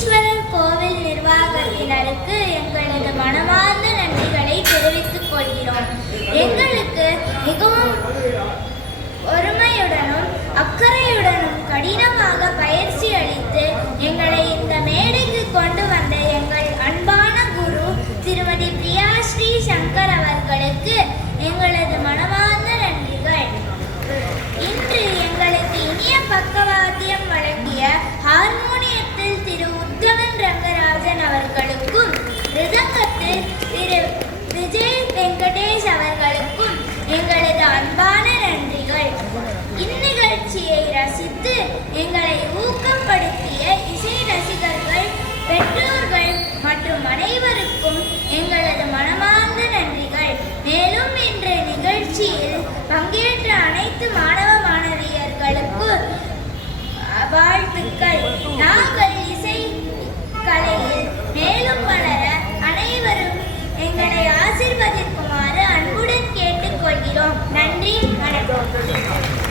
வைத்தீஸ்வரர் கோவில் நிர்வாகத்தினருக்கு எங்களது மனமார்ந்த நன்றிகளை தெரிவித்துக் கொள்கிறோம். எங்களுக்கு மிகவும் பொறுமையுடனும் அக்கறையுடனும் கடினமாக பயிற்சி அளித்து எங்களை இந்த மேடைக்கு கொண்டு வந்த எங்கள் அன்பான குரு திருமதி பிரியாஸ்ரீ சங்கர் அவர்களுக்கு எங்களது மனமார்ந்த நன்றிகள். இன்று எங்களுக்கு இனிய பக்கவாத்தியம் வழங்கிய ஹார்மோனியத்தில் திரு உத்தமன் ரங்கராஜன் அவர்களுக்கும் மிருதங்கத்தில் திரு விஜய் வெங்கடேஷ் அவர்களுக்கும் எங்களது அன்பான நன்றிகள். இந்நிகழ்ச்சியை ரசித்து எங்களை ஊக்கப்படுத்திய இசை ரசிகர்கள், பெற்றோர்கள் மற்றும் அனைவருக்கும் எங்களது மனமார்ந்த நன்றிகள். மேலும் இன்றைய நிகழ்ச்சியில் பங்கேற்ற அனைத்து மாணவ